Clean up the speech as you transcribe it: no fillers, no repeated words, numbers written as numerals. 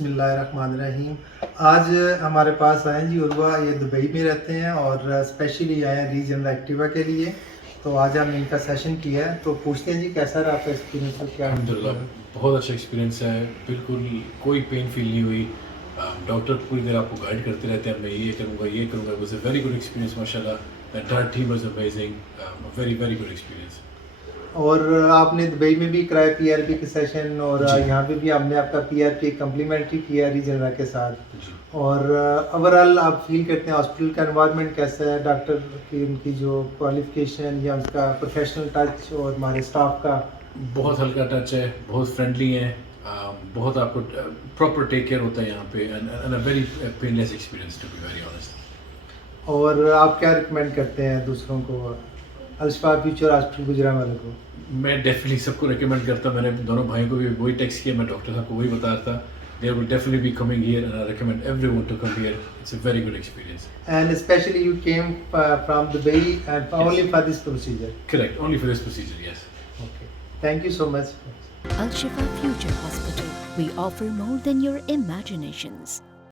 बिस्मिल्लाहिर्रहमानिर्रहीम। आज हमारे पास आए हैं जी उर्वा, ये दुबई में रहते हैं और स्पेशली आए हैं रीजनरा एक्टिवा के लिए। तो आज हमने इनका सेशन किया है, तो पूछते हैं जी कैसा रहा आपका एक्सपीरियंस और क्या? अल्हम्दुलिल्लाह बहुत अच्छा एक्सपीरियंस है, बिल्कुल कोई पेन फील नहीं हुई। डॉक्टर पूरी देर आपको गाइड करते रहते हैं, मैं ये करूँगा ये करूँगा। It was a very good experience माशाल्लाह। The entire team was amazing, very very good experience. और आपने दुबई में भी कराया पीआरपी के सेशन और जी। यहाँ पे भी हमने आपका पीआरपी कम्प्लीमेंट्री किया रीजनरा के साथ। जी। और ओवरऑल आप फील करते हैं हॉस्पिटल का एनवायरनमेंट कैसा है, डॉक्टर की उनकी जो क्वालिफिकेशन या उनका प्रोफेशनल टच और हमारे स्टाफ का? बहुत हल्का टच है, बहुत फ्रेंडली है, बहुत आपको प्रॉपर टेक केयर होता है यहाँ पे, and a very painless experience to be very honest. और आप क्या रिकमेंड करते हैं दूसरों को अल-शिफा फ्यूचर हॉस्पिटल गुजरांवाला को? मैं डेफिनेटली सबको रिकमेंड करता, मैंने दोनों भाइयों को भी वही टेक्स्ट किया, मैं डॉक्टर साहब को वही बता रहा था। They will definitely be coming here, and I recommend everyone to come here. It's a very good experience. And especially you came from Dubai and only Yes. for this procedure? Correct, only for this procedure, yes. Okay. Thank you so much. Al-Shifa Future Hospital. We offer more than your imaginations.